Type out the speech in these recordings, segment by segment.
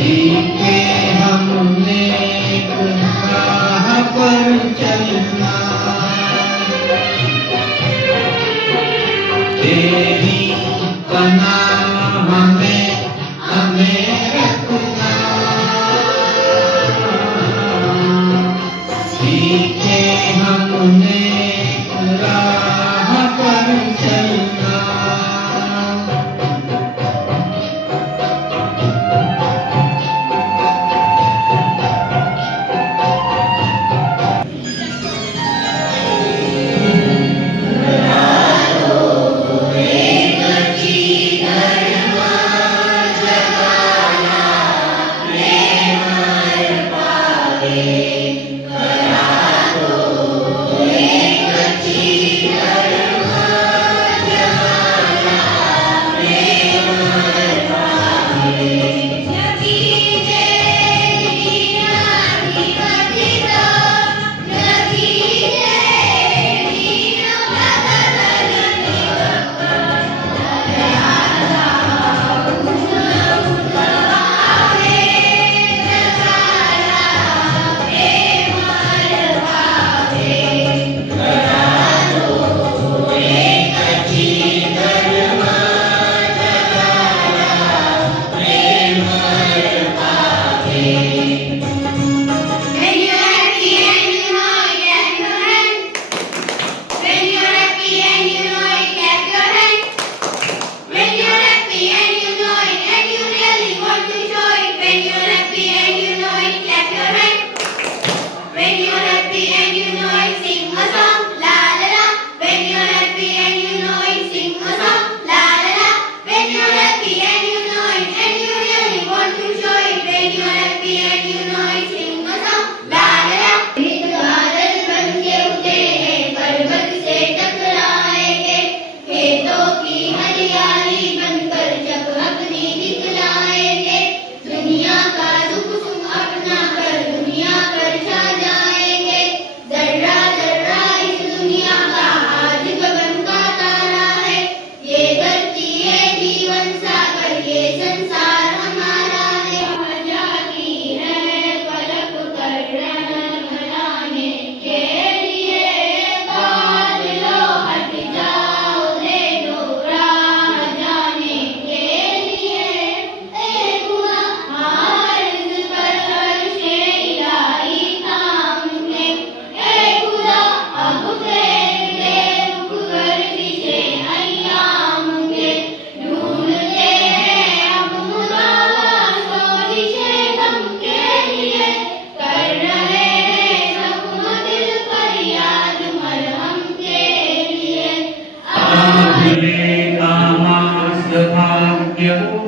सीखे हमने एक राह पर चलना, तेरी पनाह में हमें रखना। सीखे हमने एक राह पर चलना,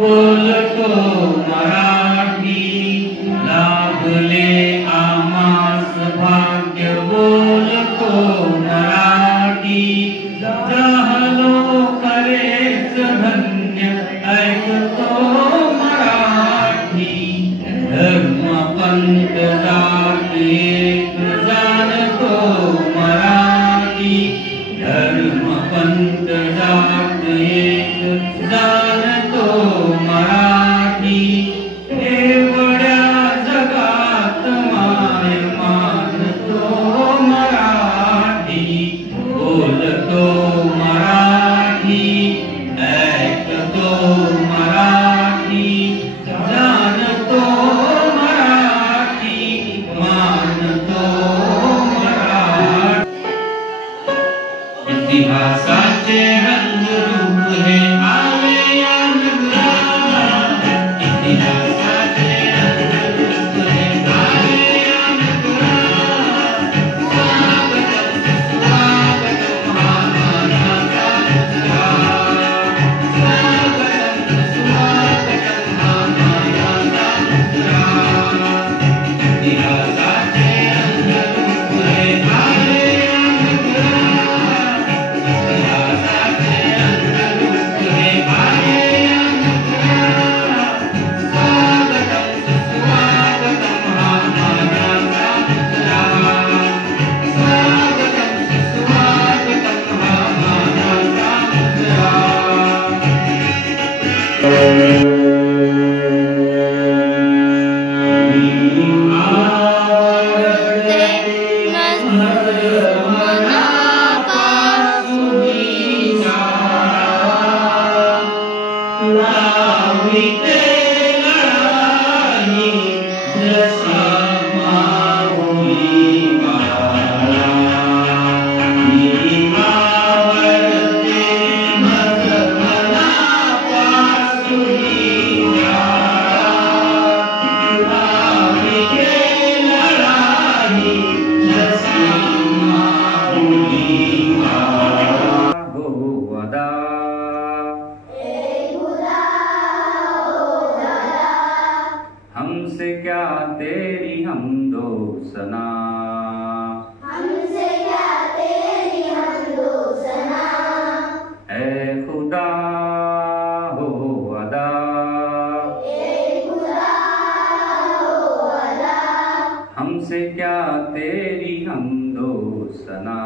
बोलतो मराठी लाभले आमास भाग्य, बोलतो मराठी जहलो खरेच धन्य, ऐकतो मराठी धर्म पंथ जात एक जाणतो मराठी, धर्म पंथ जात एक जाणतो मराठी, एवढ्या जगात माय मानतो मराठी, बोलतो मराठी ऐकतो मराठी, जाणतो मराठी क्या तेरी हमदो सना, हमसे क्या तेरी हमदो सना। ऐ खुदा हो अदा, ए खुदा हो अदा, हमसे क्या तेरी हमदो सना।